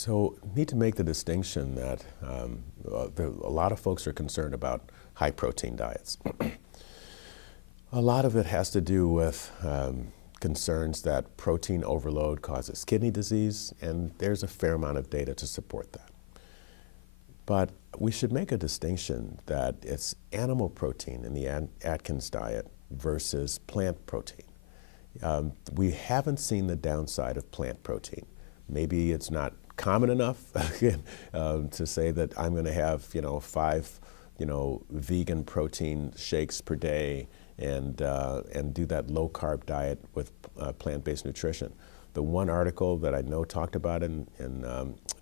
So need to make the distinction that a lot of folks are concerned about high protein diets. A lot of it has to do with concerns that protein overload causes kidney disease, and there's a fair amount of data to support that. But we should make a distinction that it's animal protein in the Atkins diet versus plant protein. We haven't seen the downside of plant protein. Maybe it's not common enough to say that I'm going to have 5 vegan protein shakes per day and do that low carb diet with plant-based nutrition. The one article that I know talked about in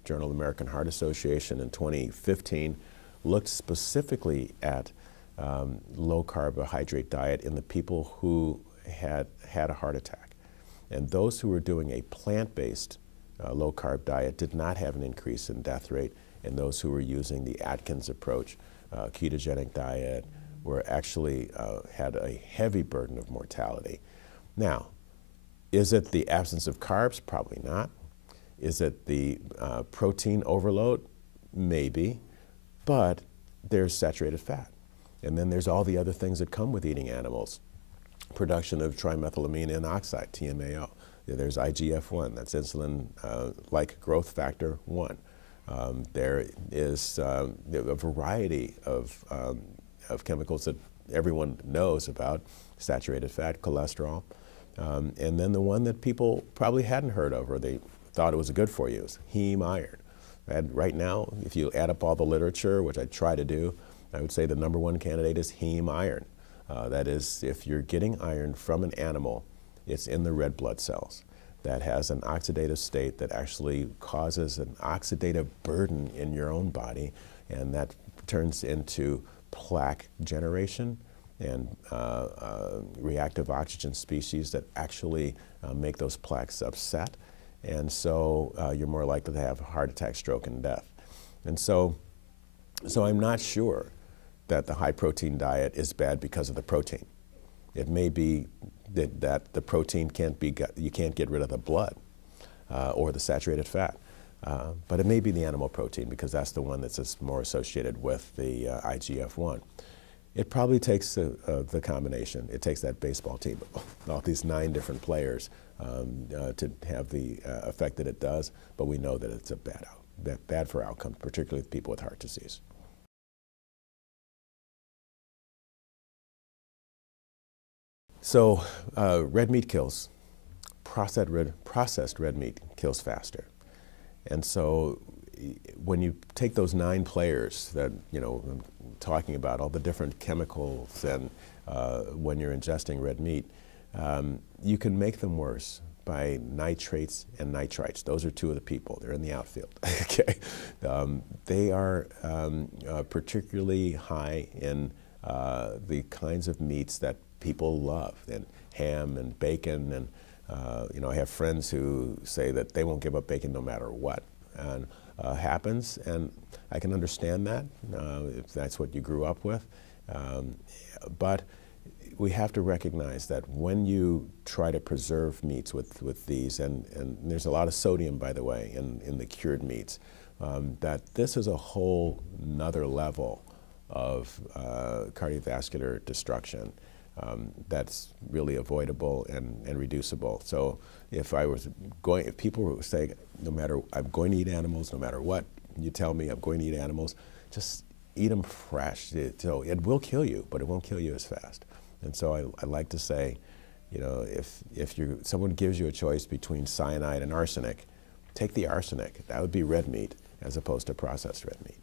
Journal of the American Heart Association in 2015 looked specifically at low carbohydrate diet in the people who had a heart attack. And those who were doing a plant-based low carb diet did not have an increase in death rate, and those who were using the Atkins approach, ketogenic diet, were actually had a heavy burden of mortality. Now, is it the absence of carbs? Probably not. Is it the protein overload? Maybe, but there's saturated fat. And then there's all the other things that come with eating animals. Production of trimethylamine N oxide, TMAO. There's IGF-1, that's insulin-like growth factor 1. There is a variety of chemicals that everyone knows about, saturated fat, cholesterol. And then the one that people probably hadn't heard of or they thought it was good for you is heme iron. And right now, if you add up all the literature, which I try to do, I would say the #1 candidate is heme iron. That is, if you're getting iron from an animal, it's in the red blood cells that has an oxidative state that actually causes an oxidative burden in your own body, and that turns into plaque generation and reactive oxygen species that actually make those plaques upset. And so you're more likely to have a heart attack, stroke, and death. And so I'm not sure that the high protein diet is bad because of the protein. It may be that the protein you can't get rid of the blood or the saturated fat. But it may be the animal protein because that's the one that's more associated with the IGF-1. It probably takes the combination. It takes that baseball team, all these 9 different players to have the effect that it does, but we know that it's bad for outcomes, particularly with people with heart disease. So red meat kills. Processed red meat kills faster. And so when you take those 9 players that, I'm talking about, all the different chemicals, and when you're ingesting red meat, you can make them worse by nitrates and nitrites. Those are 2 of the people. They're in the outfield. Okay, they are particularly high in the kinds of meats that people love, and ham and bacon, and I have friends who say that they won't give up bacon no matter what, and happens, and I can understand that if that's what you grew up with, but we have to recognize that when you try to preserve meats with these, and there's a lot of sodium, by the way, in the cured meats, that this is a whole nother level of cardiovascular destruction that's really avoidable and reducible. So if people were saying, I'm going to eat animals no matter what you tell me, I'm going to eat animals, just eat them fresh. So it will kill you, but it won't kill you as fast. And so I like to say, if someone gives you a choice between cyanide and arsenic, take the arsenic. That would be red meat as opposed to processed red meat.